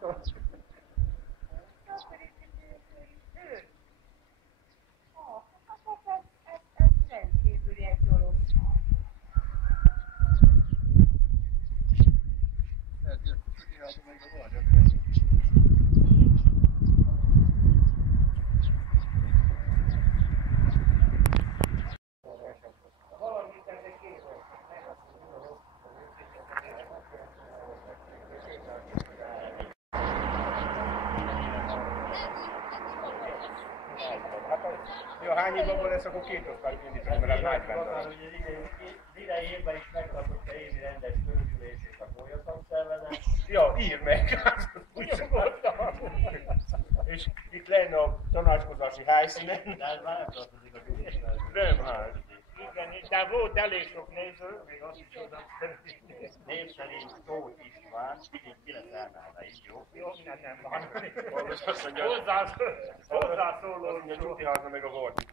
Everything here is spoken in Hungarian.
Ez rendkívüli egy dolog. Jó, hány évben lesz, akkor 2 osztályt indítani, mert ez nagy benne. Az idejében is megtartotta évi rendes közgyűlését a Gólyaszakszervezet. Ja, írd meg! És itt lenne a tanácskozási helyszínen. De ez már nem tartozik a gyűlésben. Nem, hát. Igen, de volt elég sok néző, még azt is oda Név szerint Tóth István, 9 elnáda is, jó? jó, nem van. Most azt mondja, Hozzászóló. a Csuti háza meg a volt.